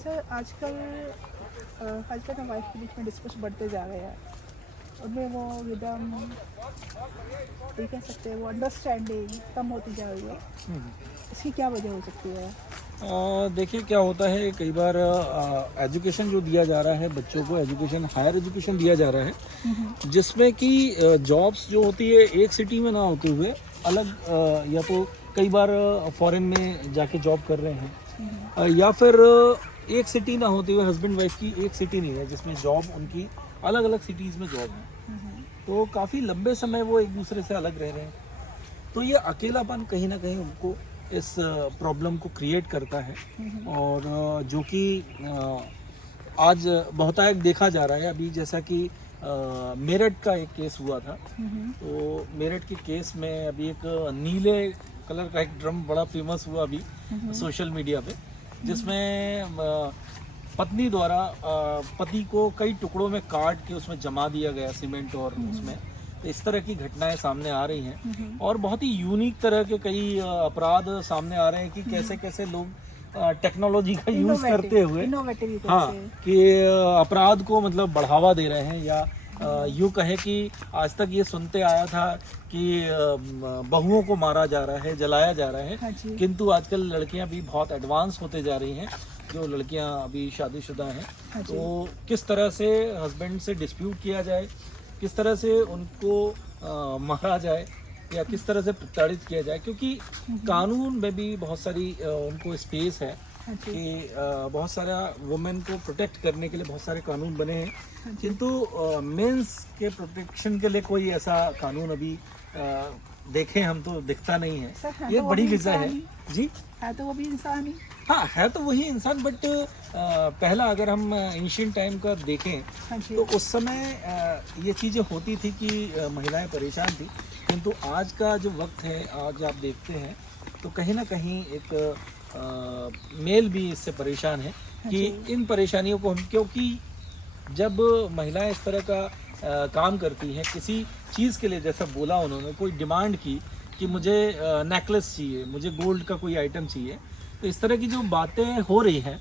Sir आजकल husband और wife के बीच में डिस्कस बढ़ते जा रहे हैं। उनमें वो रिदम ये कह सकते हैं, वो अंडरस्टैंडिंग कम होती जा रही है। इसकी क्या वजह हो सकती है? देखिए क्या होता है, कई बार एजुकेशन जो दिया जा रहा है बच्चों को, एजुकेशन हायर एजुकेशन दिया जा रहा है जिसमें कि जॉब्स जो होती है एक सिटी में ना होते हुए अलग या तो कई बार फॉरेन में जाके जॉब कर रहे हैं या फिर एक सिटी ना होते हुए हस्बैंड वाइफ की एक सिटी नहीं है जिसमें जॉब उनकी अलग अलग सिटीज़ में जॉब है। तो काफ़ी लंबे समय वो एक दूसरे से अलग रह रहे हैं। तो ये अकेलापन कहीं ना कहीं उनको इस प्रॉब्लम को क्रिएट करता है और जो कि आज बहुतायत देखा जा रहा है। अभी जैसा कि मेरठ का एक केस हुआ था, तो मेरठ के केस में अभी एक नीले कलर का एक ड्रम बड़ा फेमस हुआ अभी सोशल मीडिया पे, जिसमें पत्नी द्वारा पति को कई टुकड़ों में काट के उसमें जमा दिया गया सीमेंट और उसमें। तो इस तरह की घटनाएं सामने आ रही हैं और बहुत ही यूनिक तरह के कई अपराध सामने आ रहे हैं कि कैसे कैसे लोग टेक्नोलॉजी का यूज करते हुए हाँ कि अपराध को मतलब बढ़ावा दे रहे हैं। या यूँ कहें कि आज तक ये सुनते आया था कि बहुओं को मारा जा रहा है, जलाया जा रहा है। हाँ, किंतु आजकल लड़कियां भी बहुत एडवांस होते जा रही हैं, जो लड़कियां अभी शादीशुदा हैं। हाँ, तो किस तरह से हस्बैंड से डिस्प्यूट किया जाए, किस तरह से उनको मारा जाए या किस तरह से प्रताड़ित किया जाए, क्योंकि कानून में भी बहुत सारी उनको स्पेस है कि बहुत सारा वुमेन को प्रोटेक्ट करने के लिए बहुत सारे कानून बने हैं, किंतु मेंस के प्रोटेक्शन के लिए कोई ऐसा कानून अभी देखें हम तो दिखता नहीं है। ये बड़ी वजह है जी। है तो वो भी इंसान ही। हाँ, है तो वही इंसान, बट पहला अगर हम एंशिएंट टाइम का देखें तो उस समय ये चीज़ें होती थी कि महिलाएं परेशान थी, किंतु आज का जो वक्त है, आज आप देखते हैं तो कहीं ना कहीं एक मेल भी इससे परेशान है कि इन परेशानियों को हम, क्योंकि जब महिलाएं इस तरह का काम करती हैं किसी चीज़ के लिए, जैसा बोला उन्होंने, कोई डिमांड की कि मुझे नेकलेस चाहिए, मुझे गोल्ड का कोई आइटम चाहिए, तो इस तरह की जो बातें हो रही हैं,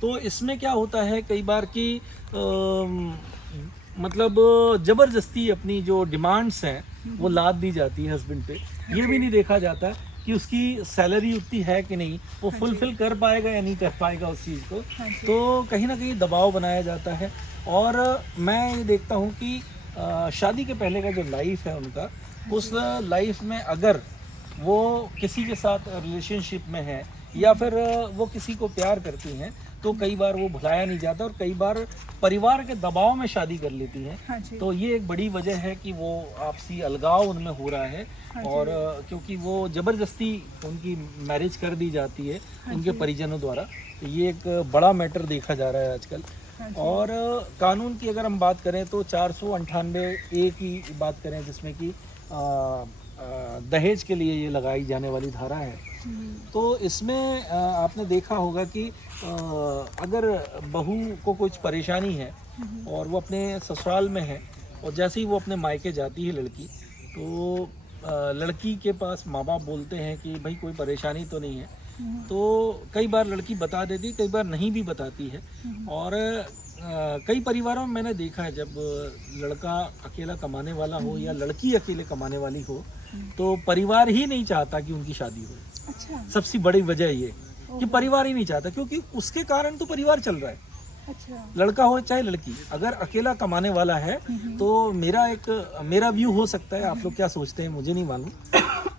तो इसमें क्या होता है कई बार कि मतलब ज़बरदस्ती अपनी जो डिमांड्स हैं वो लाद दी जाती है हस्बैंड पे। ये भी नहीं देखा जाता कि उसकी सैलरी उतनी है कि नहीं, वो फुलफिल कर पाएगा या नहीं कर पाएगा उस चीज़ को। तो कहीं ना कहीं दबाव बनाया जाता है। और मैं ये देखता हूँ कि शादी के पहले का जो लाइफ है उनका, उस लाइफ में अगर वो किसी के साथ रिलेशनशिप में है या फिर वो किसी को प्यार करती हैं, तो कई बार वो भुलाया नहीं जाता और कई बार परिवार के दबाव में शादी कर लेती हैं। तो ये एक बड़ी वजह है कि वो आपसी अलगाव उनमें हो रहा है। और क्योंकि वो ज़बरदस्ती उनकी मैरिज कर दी जाती है उनके परिजनों द्वारा, तो ये एक बड़ा मैटर देखा जा रहा है आजकल। और कानून की अगर हम बात करें तो 498A की बात करें, जिसमें कि दहेज के लिए ये लगाई जाने वाली धारा है। तो इसमें आपने देखा होगा कि अगर बहू को कुछ परेशानी है और वो अपने ससुराल में है और जैसे ही वो अपने मायके जाती है लड़की, तो लड़की के पास माँ बाप बोलते हैं कि भाई कोई परेशानी तो नहीं है, तो कई बार लड़की बता देती, कई बार नहीं भी बताती है। और कई परिवारों में मैंने देखा है जब लड़का अकेला कमाने वाला हो या लड़की अकेले कमाने वाली हो, तो परिवार ही नहीं चाहता कि उनकी शादी हो। अच्छा। सबसे बड़ी वजह ये कि परिवार ही नहीं चाहता, क्योंकि उसके कारण तो परिवार चल रहा है। अच्छा। लड़का हो चाहे लड़की, अगर अकेला कमाने वाला है तो मेरा व्यू हो सकता है, आप लोग क्या सोचते हैं मुझे नहीं मालूम,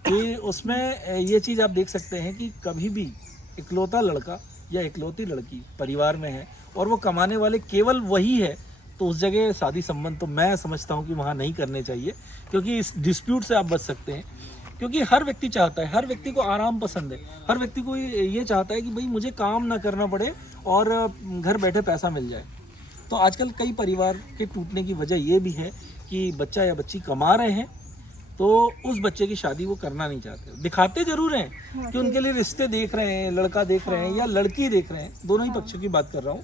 कि उसमें ये चीज़ आप देख सकते हैं कि कभी भी इकलौता लड़का या इकलौती लड़की परिवार में है और वो कमाने वाले केवल वही है, तो उस जगह शादी संबंध तो मैं समझता हूँ कि वहाँ नहीं करने चाहिए, क्योंकि इस डिस्प्यूट से आप बच सकते हैं। क्योंकि हर व्यक्ति चाहता है, हर व्यक्ति को आराम पसंद है, हर व्यक्ति को ये चाहता है कि भाई मुझे काम ना करना पड़े और घर बैठे पैसा मिल जाए। तो आजकल कई परिवार के टूटने की वजह ये भी है कि बच्चा या बच्ची कमा रहे हैं, तो उस बच्चे की शादी वो करना नहीं चाहते। दिखाते जरूर हैं कि उनके लिए रिश्ते देख रहे हैं, लड़का देख रहे हैं या लड़की देख रहे हैं, दोनों ही पक्षों की बात कर रहा हूँ,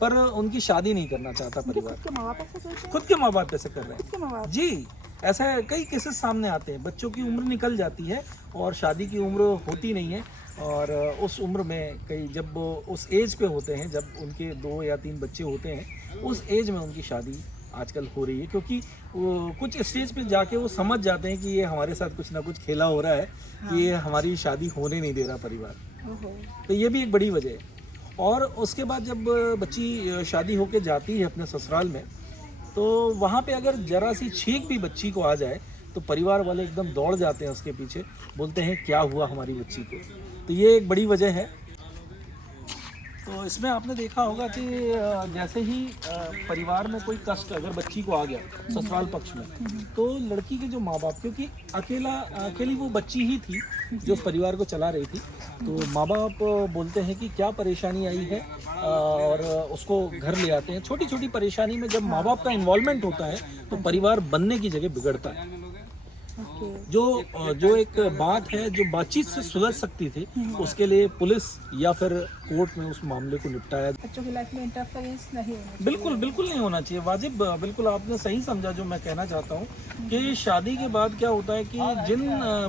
पर उनकी शादी नहीं करना चाहता परिवार। खुद के माँ बाप ऐसे कर रहे हैं जी। ऐसे कई केसेस सामने आते हैं, बच्चों की उम्र निकल जाती है और शादी की उम्र होती नहीं है, और उस उम्र में कई जब वो उस एज पे होते हैं, जब उनके 2 या 3 बच्चे होते हैं, उस एज में उनकी शादी आजकल हो रही है, क्योंकि वो कुछ स्टेज पे जाके वो समझ जाते हैं कि ये हमारे साथ कुछ ना कुछ खेला हो रहा है, कि ये हमारी शादी होने नहीं दे रहा परिवार। ओहो। तो ये भी एक बड़ी वजह है। और उसके बाद जब बच्ची शादी होके जाती है अपने ससुराल में, तो वहाँ पे अगर जरा सी छींक भी बच्ची को आ जाए तो परिवार वाले एकदम दौड़ जाते हैं उसके पीछे, बोलते हैं क्या हुआ हमारी बच्ची को। तो ये एक बड़ी वजह है। तो इसमें आपने देखा होगा कि जैसे ही परिवार में कोई कष्ट अगर बच्ची को आ गया ससुराल पक्ष में, तो लड़की के जो माँ बाप, क्योंकि अकेली वो बच्ची ही थी जो उस परिवार को चला रही थी, तो माँ बाप बोलते हैं कि क्या परेशानी आई है, और उसको घर ले आते हैं। छोटी छोटी परेशानी में जब माँ बाप का इन्वॉल्वमेंट होता है तो परिवार बनने की जगह बिगड़ता है। ओके। जो एक बात है जो बातचीत से सुलझ सकती थी, उसके लिए पुलिस या फिर कोर्ट में उस मामले को निपटाया। बच्चों की लाइफ में इंटरफेरेंस नहीं होना चाहिए। बिल्कुल बिल्कुल नहीं होना चाहिए, वाजिब। बिल्कुल आपने सही समझा जो मैं कहना चाहता हूँ, कि शादी के बाद क्या होता है कि जिन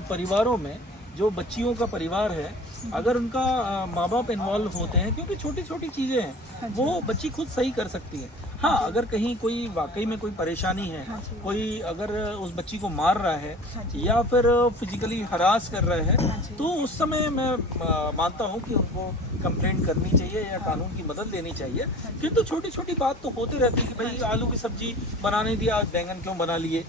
परिवारों में जो बच्चियों का परिवार है, अगर उनका माँ बाप इन्वॉल्व होते हैं, क्योंकि छोटी छोटी चीज़ें हैं वो बच्ची खुद सही कर सकती है। हाँ, अगर कहीं कोई वाकई में कोई परेशानी है, कोई अगर उस बच्ची को मार रहा है या फिर फिजिकली हरास कर रहा है, तो उस समय मैं मानता हूँ कि उनको कंप्लेंट करनी चाहिए या कानून की मदद लेनी चाहिए। किंतु छोटी छोटी बात तो होती रहती है कि भाई आलू की सब्जी बनाने दी, आज बैंगन क्यों बना लिए,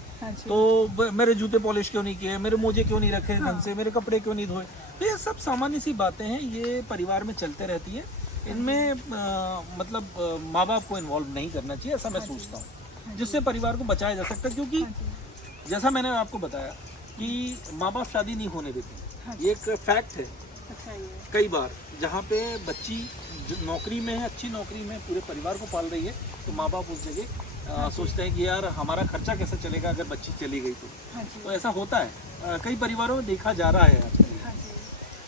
तो मेरे जूते पॉलिश क्यों नहीं किए, मेरे मोजे क्यों नहीं रखे ढंग से, मेरे कपड़े क्यों नहीं धोए। तो ये सब सामान्य सी बातें हैं, ये परिवार में चलते रहती है। इनमें मतलब माँ बाप को इन्वॉल्व नहीं करना चाहिए, ऐसा मैं सोचता हूँ, जिससे परिवार को बचाया जा सकता है। क्योंकि जैसा मैंने आपको बताया कि माँ बाप शादी नहीं होने देते, ये एक फैक्ट है। अच्छा, ये कई बार जहाँ पे बच्ची नौकरी में है, अच्छी नौकरी में पूरे परिवार को पाल रही है, तो माँ बाप उस जगह सोचते हैं कि यार हमारा खर्चा कैसे चलेगा अगर बच्ची चली गई तो ऐसा होता है। कई परिवारों में देखा जा रहा है आजकल।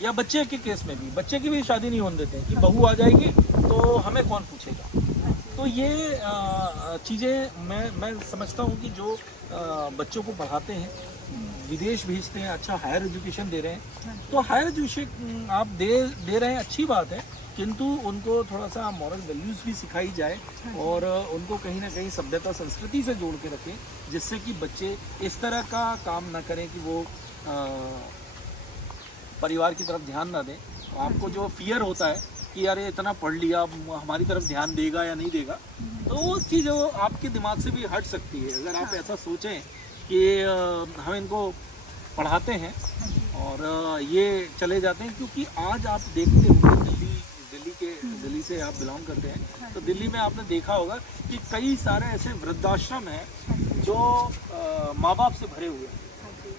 या बच्चे के केस में भी, बच्चे की भी शादी नहीं होने देते हैं कि बहू आ जाएगी तो हमें कौन पूछेगा। तो ये चीज़ें मैं समझता हूँ कि जो बच्चों को पढ़ाते हैं, विदेश भेजते हैं, अच्छा हायर एजुकेशन दे रहे हैं, तो हायर एजुकेशन आप दे रहे हैं, अच्छी बात है, किंतु उनको थोड़ा सा मॉरल वैल्यूज़ भी सिखाई जाए और उनको कहीं ना कहीं सभ्यता संस्कृति से जोड़ के रखें, जिससे कि बच्चे इस तरह का काम ना करें कि वो परिवार की तरफ ध्यान ना दें। आपको जो फियर होता है कि यार ये इतना पढ़ लिया, हमारी तरफ ध्यान देगा या नहीं देगा, तो वो चीज़ वो आपके दिमाग से भी हट सकती है। अगर आप ऐसा सोचें कि हम इनको पढ़ाते हैं और ये चले जाते हैं, क्योंकि आज आप देखते होंगे दिल्ली से आप बिलोंग करते हैं, तो दिल्ली में आपने देखा होगा कि कई सारे ऐसे वृद्धाश्रम हैं जो माँ बाप से भरे हुए हैं।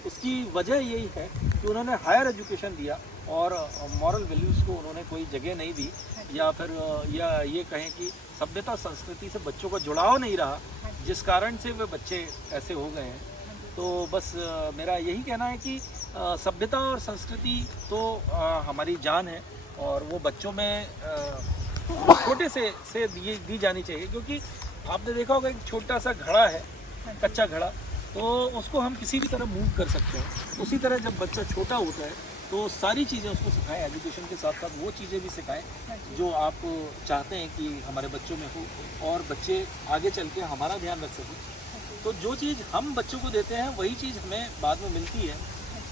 उसकी वजह यही है कि उन्होंने हायर एजुकेशन दिया और मॉरल वैल्यूज़ को उन्होंने कोई जगह नहीं दी, या फिर या ये कहें कि सभ्यता संस्कृति से बच्चों का जुड़ाव नहीं रहा, जिस कारण से वे बच्चे ऐसे हो गए हैं। तो बस मेरा यही कहना है कि सभ्यता और संस्कृति तो हमारी जान है, और वो बच्चों में छोटे से दी जानी चाहिए। क्योंकि आपने देखा होगा एक छोटा सा घड़ा है, कच्चा घड़ा, तो उसको हम किसी भी तरह मूव कर सकते हैं। उसी तरह जब बच्चा छोटा होता है तो सारी चीज़ें उसको सिखाएं, एजुकेशन के साथ साथ वो चीज़ें भी सिखाएं जो आप चाहते हैं कि हमारे बच्चों में हो, और बच्चे आगे चल के हमारा ध्यान रख सकें। तो जो चीज़ हम बच्चों को देते हैं वही चीज़ हमें बाद में मिलती है।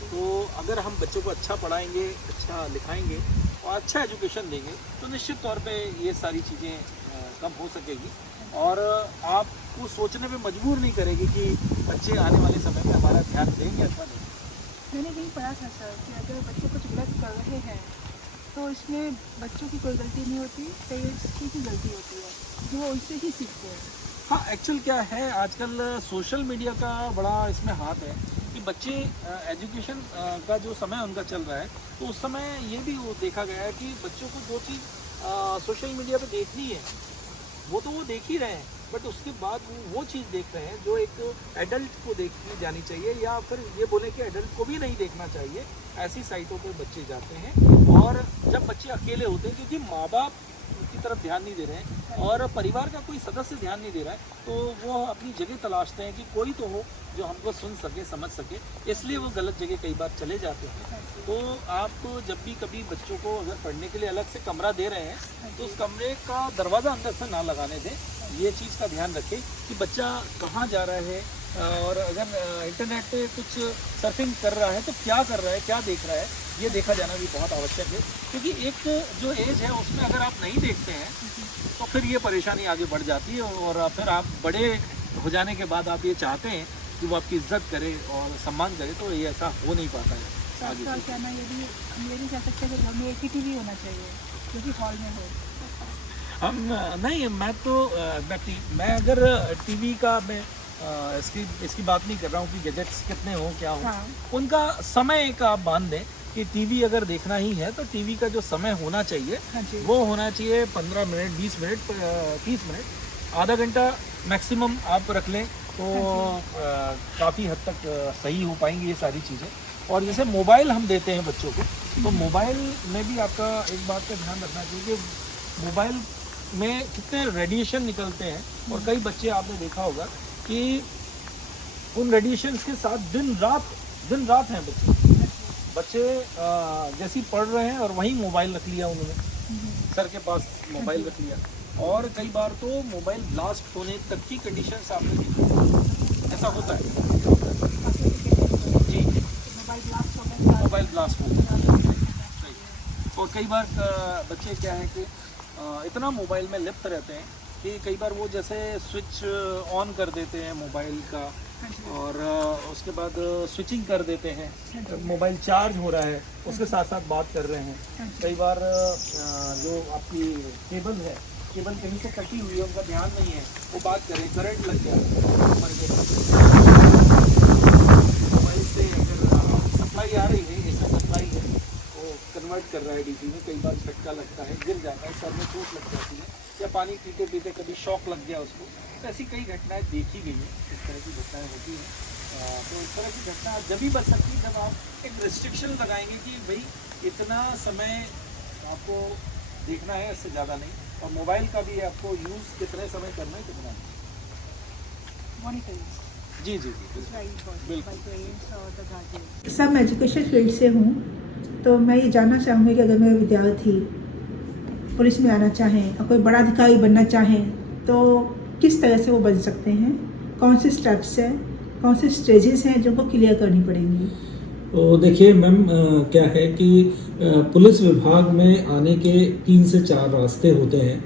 तो अगर हम बच्चों को अच्छा पढ़ाएंगे, अच्छा लिखाएंगे और अच्छा एजुकेशन देंगे, तो निश्चित तौर पे ये सारी चीज़ें कम हो सकेगी, और आपको सोचने पे मजबूर नहीं करेगी कि बच्चे आने वाले समय में हमारा ध्यान देंगे अथवा नहीं। मैंने कहीं पढ़ा था सर कि अगर बच्चे कुछ गलत कर रहे हैं तो इसमें बच्चों की कोई गलती नहीं होती, पेरेंट्स की ही गलती होती है, जो उनसे ही सीखते हैं। हाँ, एक्चुअल क्या है, आजकल सोशल मीडिया का बड़ा इसमें हाथ है कि बच्चे एजुकेशन का जो समय उनका चल रहा है, तो उस समय ये भी वो देखा गया है कि बच्चों को जो चीज़ सोशल मीडिया पे देखनी है वो तो वो देख ही रहे हैं, बट उसके बाद वो चीज़ देख रहे हैं जो एक एडल्ट को देखनी जानी चाहिए, या फिर ये बोले कि एडल्ट को भी नहीं देखना चाहिए। ऐसी साइटों पे बच्चे जाते हैं, और जब बच्चे अकेले होते हैं, क्योंकि माँ बाप की तरफ ध्यान नहीं दे रहे हैं और परिवार का कोई सदस्य ध्यान नहीं दे रहा है, तो वो अपनी जगह तलाशते हैं कि कोई तो हो जो हमको सुन सके, समझ सके, इसलिए वो गलत जगह कई बार चले जाते हैं। तो आप जब भी कभी बच्चों को अगर पढ़ने के लिए अलग से कमरा दे रहे हैं तो उस कमरे का दरवाज़ा अंदर से ना लगाने दें। ये चीज़ का ध्यान रखें कि बच्चा कहाँ जा रहा है, और अगर इंटरनेट पे कुछ सर्फिंग कर रहा है तो क्या कर रहा है, क्या देख रहा है, ये देखा जाना भी बहुत आवश्यक है। क्योंकि एक जो एज है उसमें अगर आप नहीं देखते हैं तो फिर ये परेशानी आगे बढ़ जाती है, और फिर आप बड़े हो जाने के बाद आप ये चाहते हैं कि वो आपकी इज्जत करे और सम्मान करे, तो ये ऐसा हो नहीं पाता है। आगे आपका कहना यदि हम ये भी कह सकते हैं कि घर में एक ही टीवी होना चाहिए जो कि हॉल में हो। हम नहीं, मैं अगर टीवी का मैं इसकी बात नहीं कर रहा हूँ कि गैजेट्स कितने हो क्या हो, हाँ। उनका समय एक आप बांध दें कि टीवी अगर देखना ही है तो टीवी का जो समय होना चाहिए हाँ जी। वो होना चाहिए 15 मिनट, 20 मिनट, 30 मिनट, आधा घंटा मैक्सिमम आप रख लें तो काफ़ी हद तक सही हो पाएंगी ये सारी चीज़ें। और जैसे मोबाइल हम देते हैं बच्चों को, तो मोबाइल में भी आपका एक बात का ध्यान रखना चाहिए कि मोबाइल में कितने रेडिएशन निकलते हैं, और कई बच्चे आपने देखा होगा कि उन रेडिएशंस के साथ दिन रात हैं बच्चे जैसे ही पढ़ रहे हैं और वहीं मोबाइल रख लिया उन्होंने, सर के पास मोबाइल रख लिया, और कई बार तो मोबाइल ब्लास्ट होने तक की कंडीशंस आपने देखी, ऐसा होता है जी, मोबाइल ब्लास्ट हो गया। और कई बार बच्चे क्या है कि इतना मोबाइल में लिप्त रहते हैं कि कई बार वो जैसे स्विच ऑन कर देते हैं मोबाइल का, और उसके बाद स्विचिंग कर देते हैं, मोबाइल चार्ज हो रहा है उसके साथ साथ बात कर रहे हैं। कई बार जो आपकी केबल है, केबल कहीं से कटी हुई है, उनका ध्यान नहीं है, वो बात करें, करंट लग गया मोबाइल से, अगर सप्लाई आ रही है, इसमें सप्लाई है, वो कन्वर्ट कर रहा है डीसी में, कई बार झटका लगता है, गिर जाता है, सर में चोट लग जाती है, या पानी पीते पीते कभी शॉक लग गया उसको। तो ऐसी कई घटनाएं देखी गई हैं, इस तरह की घटनाएं होती हैं। तो इस तरह की घटना जब ही बच सकती है जब आप एक रिस्ट्रिक्शन लगाएंगे कि भाई इतना समय आपको देखना है, इससे ज़्यादा नहीं, और मोबाइल का भी आपको यूज़ कितने समय करना है, कितना नहीं। जी जी जी बिल्कुल। सब मैं एजुकेशन फील्ड से हूँ, तो मैं ये जानना चाहूँगी कि अगर मेरे विद्यार्थी पुलिस में आना चाहें और कोई बड़ा अधिकारी बनना चाहें तो किस तरह से वो बन सकते हैं, कौन से स्टेप्स हैं, कौन से स्टेजेस हैं जो उनको क्लियर करनी पड़ेंगी? तो देखिए मैम, क्या है कि पुलिस विभाग में आने के 3 से 4 रास्ते होते हैं।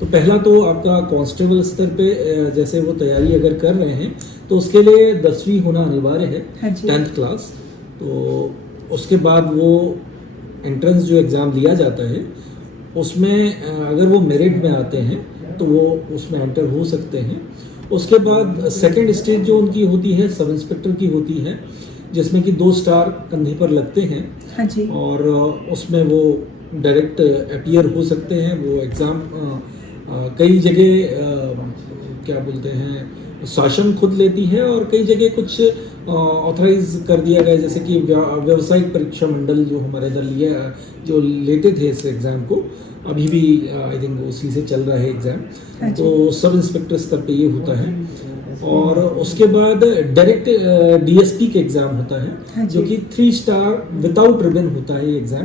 तो पहला तो आपका कांस्टेबल स्तर पे जैसे वो तैयारी अगर कर रहे हैं तो उसके लिए 10वीं होना अनिवार्य है, हाँ जी। 10th class. तो उसके बाद वो एंट्रेंस जो एग्ज़ाम लिया जाता है उसमें अगर वो मेरिट में आते हैं तो वो उसमें एंटर हो सकते हैं। उसके बाद सेकंड स्टेज जो उनकी होती है सब इंस्पेक्टर की होती है, जिसमें कि 2 स्टार कंधे पर लगते हैं। हाँ जी। और उसमें वो डायरेक्ट अपीयर हो सकते हैं। वो एग्ज़ाम कई जगह क्या बोलते हैं शासन खुद लेती है, और कई जगह कुछ ऑथराइज कर दिया गया, जैसे कि व्यावसायिक परीक्षा मंडल जो हमारे इधर जो लेते थे इस एग्ज़ाम को, अभी भी आई थिंक उसी से चल रहा है एग्ज़ाम। तो सब इंस्पेक्टर स्तर पे ये होता है। और उसके बाद डायरेक्ट डीएसपी के एग्ज़ाम होता है, जो कि 3 स्टार विदाउट रिबन होता है ये एग्ज़ाम,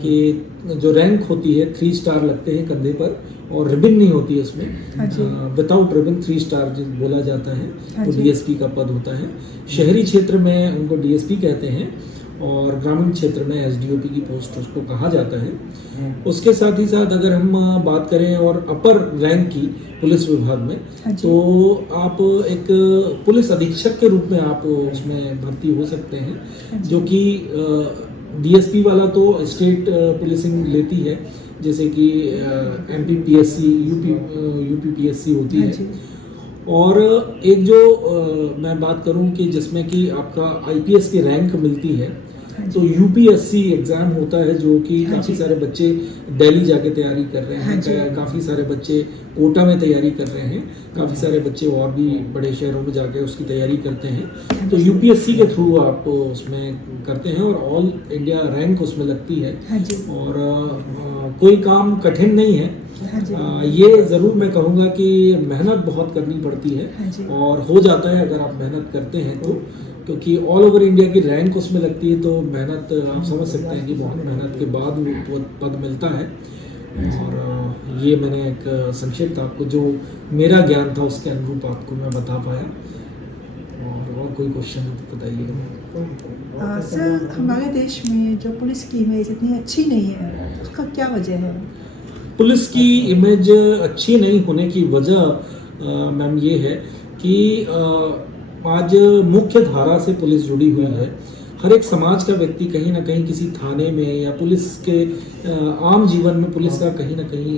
कि जो रैंक होती है 3 स्टार लगते हैं कंधे पर, और रिबन नहीं होती है उसमें, विदाउट रिबन 3 स्टार जो बोला जाता है, तो डीएसपी का पद होता है। शहरी क्षेत्र में उनको डीएसपी कहते हैं, और ग्रामीण क्षेत्र में एसडीओपी की पोस्ट उसको कहा जाता है। उसके साथ ही साथ अगर हम बात करें और अपर रैंक की पुलिस विभाग में, तो आप एक पुलिस अधीक्षक के रूप में आप उसमें भर्ती हो सकते हैं, जो कि डीएसपी वाला तो स्टेट पुलिसिंग लेती है, जैसे कि एमपीपीएससी, यूपीपीएससी होती है। और एक जो मैं बात करूं कि जिसमें कि आपका आईपीएस की रैंक मिलती है, तो यूपीएससी एग्ज़ाम होता है, जो कि काफ़ी सारे बच्चे दिल्ली जाके तैयारी कर रहे हैं, काफ़ी सारे बच्चे कोटा में तैयारी कर रहे हैं, काफ़ी सारे बच्चे और भी बड़े शहरों में जाके उसकी तैयारी करते हैं। तो यूपीएससी के थ्रू आप उसमें करते हैं, और ऑल इंडिया रैंक उसमें लगती है। और कोई काम कठिन नहीं है, हाँ जी। ये ज़रूर मैं कहूँगा कि मेहनत बहुत करनी पड़ती है हाँ जी। और हो जाता है अगर आप मेहनत करते हैं तो, क्योंकि ऑल ओवर इंडिया की रैंक उसमें लगती है, तो मेहनत आप समझ सकते हैं कि बहुत मेहनत के बाद वो पद मिलता है। और ये मैंने एक संक्षिप्त आपको जो मेरा ज्ञान था उसके अनुरूप आपको मैं बता पाया। और कोई क्वेश्चन है तो बताइएगा। सर, हमारे देश में जो पुलिस की इमेज इतनी अच्छी नहीं है, उसका क्या वजह है? पुलिस की इमेज अच्छी नहीं होने की वजह मैम ये है कि आज मुख्य धारा से पुलिस जुड़ी हुई है। हर एक समाज का व्यक्ति कहीं ना कहीं किसी थाने में या पुलिस के आम जीवन में पुलिस का कहीं ना कहीं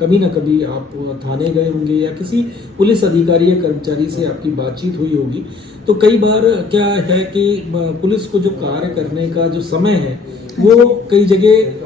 कभी ना कभी आप थाने गए होंगे या किसी पुलिस अधिकारी या कर्मचारी से आपकी बातचीत हुई होगी। तो कई बार क्या है कि पुलिस को जो कार्य करने का जो समय है वो कई जगह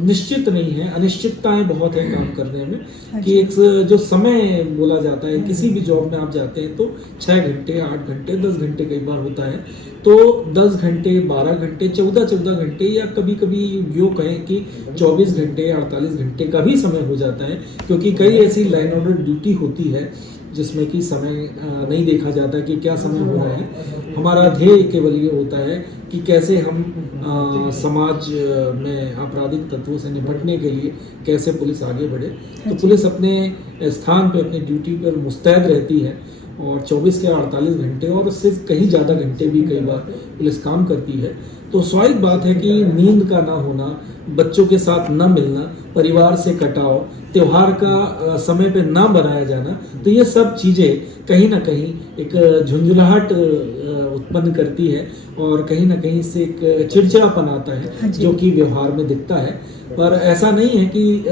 निश्चित नहीं है, अनिश्चितताएं बहुत है काम करने में। कि एक जो समय बोला जाता है किसी भी जॉब में आप जाते हैं तो 6 घंटे 8 घंटे 10 घंटे कई बार होता है, तो 10 घंटे 12 घंटे 14 घंटे या कभी कभी यो कहें कि 24 घंटे 48 घंटे का भी समय हो जाता है, क्योंकि कई ऐसी लाइन ऑर्डर ड्यूटी होती है जिसमें कि समय नहीं देखा जाता कि क्या समय हो रहा है। हमारा ध्येय केवल ये होता है कि कैसे हम समाज में आपराधिक तत्वों से निपटने के लिए कैसे पुलिस आगे बढ़े। तो पुलिस अपने स्थान पे अपनी ड्यूटी पर मुस्तैद रहती है और 24 के 48 घंटे और उससे कहीं ज़्यादा घंटे भी कई बार पुलिस काम करती है। तो स्वाभाविक बात है कि नींद का ना होना, बच्चों के साथ न मिलना, परिवार से कटाव, त्योहार का समय पे ना बनाया जाना, तो ये सब चीज़ें कहीं ना कहीं एक झुंझुलाहट उत्पन्न करती है और कहीं ना कहीं से एक चिड़चिड़ापन आता है जो कि व्यवहार में दिखता है। पर ऐसा नहीं है कि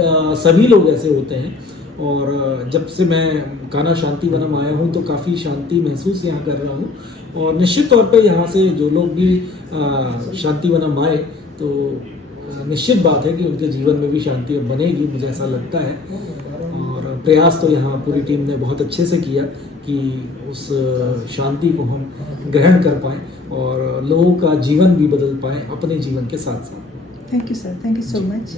सभी लोग ऐसे होते हैं। और जब से मैं कान्हा शांतिवनम आया हूँ तो काफ़ी शांति महसूस यहाँ कर रहा हूँ और निश्चित तौर पे यहाँ से जो लोग भी शांतिवनम आए तो निश्चित बात है कि उनके जीवन में भी शांति बनेगी, मुझे ऐसा लगता है। और प्रयास तो यहाँ पूरी टीम ने बहुत अच्छे से किया कि उस शांति को हम ग्रहण कर पाएँ और लोगों का जीवन भी बदल पाएँ अपने जीवन के साथ साथ। Thank you sir, thank you so much.